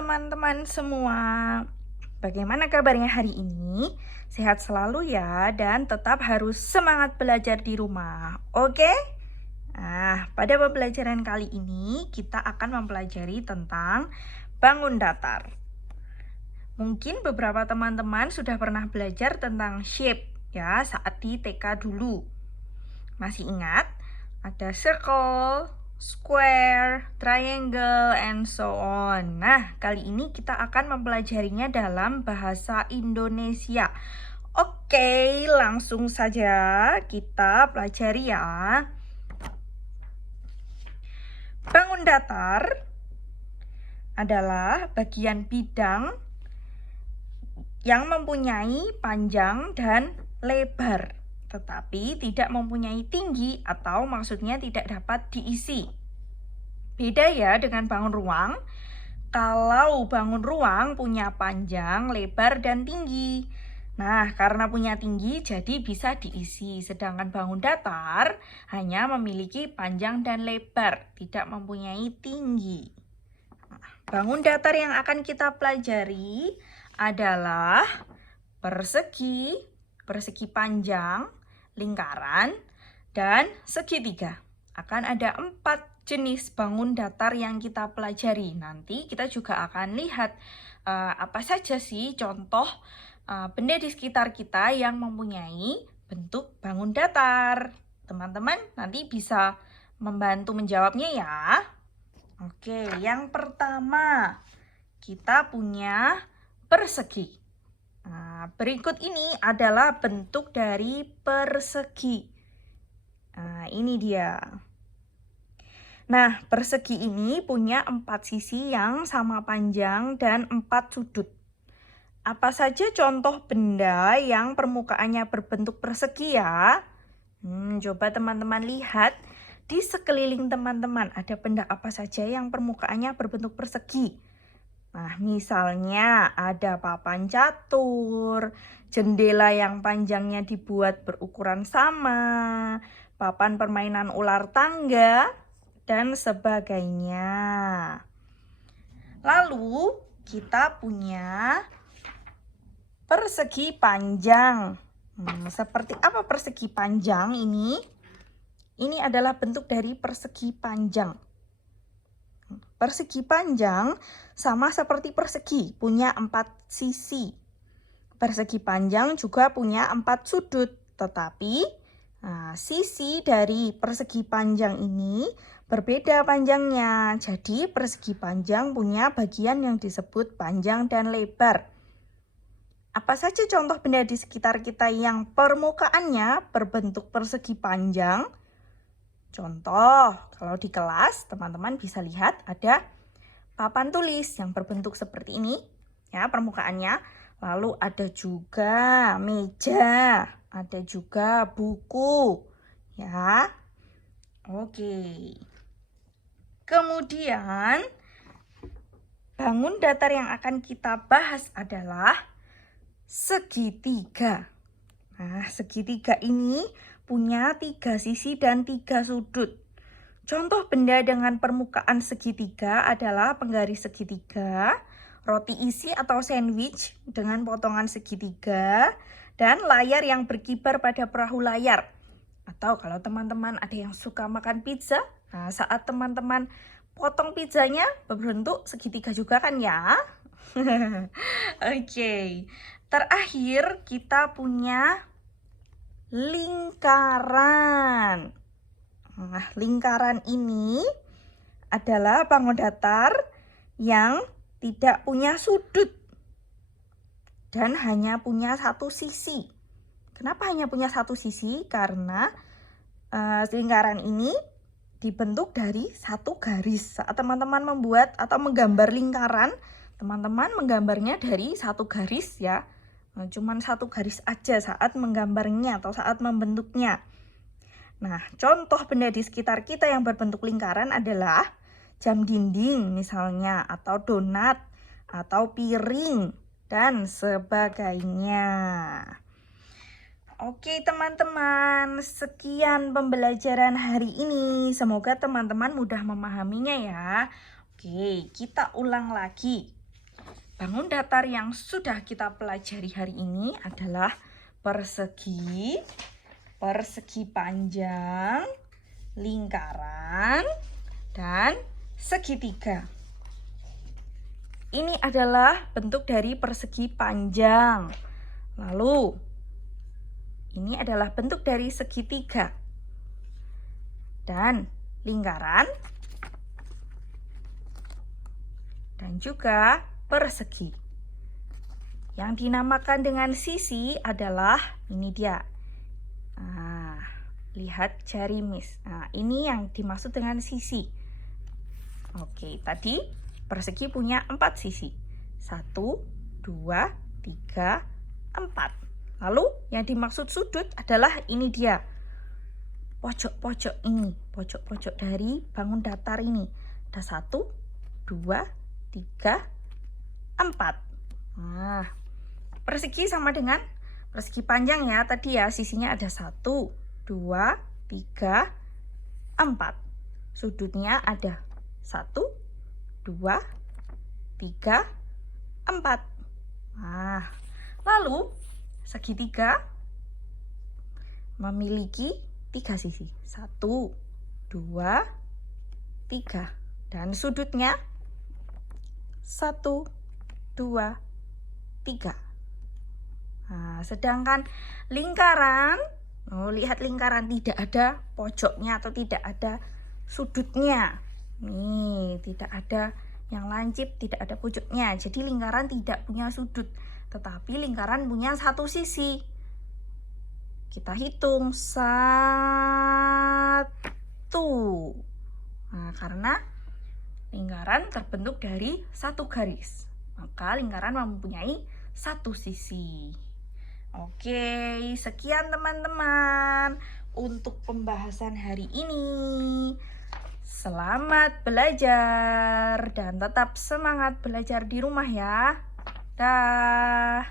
teman-teman semua. Bagaimana kabarnya hari ini? Sehat selalu ya dan tetap harus semangat belajar di rumah. Oke? Nah, pada pembelajaran kali ini kita akan mempelajari tentang bangun datar. Mungkin beberapa teman-teman sudah pernah belajar tentang shape ya saat di TK dulu. Masih ingat? Ada circle, square, triangle, and so on. Nah, kali ini kita akan mempelajarinya dalam bahasa Indonesia. Oke, langsung saja kita pelajari ya. Bangun datar adalah bagian bidang yang mempunyai panjang dan lebar, tetapi tidak mempunyai tinggi atau maksudnya tidak dapat diisi. Beda ya dengan bangun ruang. Kalau bangun ruang punya panjang, lebar, dan tinggi. Nah, karena punya tinggi jadi bisa diisi. Sedangkan bangun datar hanya memiliki panjang dan lebar, tidak mempunyai tinggi. Bangun datar yang akan kita pelajari adalah persegi, persegi panjang, lingkaran, dan segitiga. Akan ada 4 jenis bangun datar yang kita pelajari. Nanti kita juga akan lihat apa saja sih contoh benda di sekitar kita yang mempunyai bentuk bangun datar. Teman-teman nanti bisa membantu menjawabnya ya. Oke, yang pertama kita punya persegi. Nah, berikut ini adalah bentuk dari persegi. Nah, ini dia. Nah, persegi ini punya 4 sisi yang sama panjang dan 4 sudut. Apa saja contoh benda yang permukaannya berbentuk persegi ya? Coba teman-teman lihat di sekeliling teman-teman ada benda apa saja yang permukaannya berbentuk persegi. Nah, misalnya ada papan catur, jendela yang panjangnya dibuat berukuran sama, papan permainan ular tangga, dan sebagainya. Lalu, kita punya persegi panjang. Seperti apa persegi panjang ini? Ini adalah bentuk dari persegi panjang. Persegi panjang sama seperti persegi, punya 4 sisi. Persegi panjang juga punya 4 sudut, tetapi sisi dari persegi panjang ini berbeda panjangnya. Jadi persegi panjang punya bagian yang disebut panjang dan lebar. Apa saja contoh benda di sekitar kita yang permukaannya berbentuk persegi panjang? Contoh, kalau di kelas teman-teman bisa lihat ada papan tulis yang berbentuk seperti ini ya permukaannya. Lalu ada juga meja, ada juga buku ya. Oke. Kemudian bangun datar yang akan kita bahas adalah segitiga. Nah, segitiga ini punya 3 sisi dan 3 sudut. Contoh benda dengan permukaan segitiga adalah penggaris segitiga, roti isi atau sandwich dengan potongan segitiga, dan layar yang berkibar pada perahu layar. Atau kalau teman-teman ada yang suka makan pizza, nah saat teman-teman potong pizzanya berbentuk segitiga juga kan ya? Oke. Terakhir kita punya lingkaran. Nah, lingkaran ini adalah bangun datar yang tidak punya sudut dan hanya punya 1 sisi. Kenapa hanya punya 1 sisi? Karena lingkaran ini dibentuk dari 1 garis. Saat teman-teman membuat atau menggambar lingkaran, teman-teman menggambarnya dari 1 garis ya. Cuman 1 garis aja saat menggambarnya atau saat membentuknya. Nah, contoh benda di sekitar kita yang berbentuk lingkaran adalah jam dinding misalnya, atau donat, atau piring, dan sebagainya. Oke teman-teman, sekian pembelajaran hari ini. Semoga teman-teman mudah memahaminya ya. Oke, kita ulang lagi. bangun datar yang sudah kita pelajari hari ini adalah persegi, persegi panjang, lingkaran, dan segitiga. Ini adalah bentuk dari persegi panjang. Lalu, ini adalah bentuk dari segitiga. Dan lingkaran. Dan juga persegi. Yang dinamakan dengan sisi adalah, ini dia. Nah, lihat jari Miss. Nah, ini yang dimaksud dengan sisi. Oke, tadi persegi punya 4 sisi. 1, 2, 3, 4. Lalu yang dimaksud sudut adalah ini dia. Pojok-pojok ini. Pojok-pojok dari bangun datar ini. Ada 1, 2, 3, 4. Nah, persegi sama dengan persegi panjang ya. Tadi ya sisinya ada 1, 2, 3, 4. Sudutnya ada 1, 2, 3, 4. Nah, lalu segitiga memiliki 3 sisi. 1, 2, 3. Dan sudutnya 1, 2, 3. Nah, sedangkan lingkaran, lihat lingkaran tidak ada pojoknya atau tidak ada sudutnya. Nih, tidak ada yang lancip, tidak ada pojoknya. Jadi lingkaran tidak punya sudut, tetapi lingkaran punya 1 sisi. Kita hitung 1. Nah, karena lingkaran terbentuk dari 1 garis, maka lingkaran mempunyai 1 sisi. Oke, sekian teman-teman untuk pembahasan hari ini. Selamat belajar dan tetap semangat belajar di rumah ya. Dah.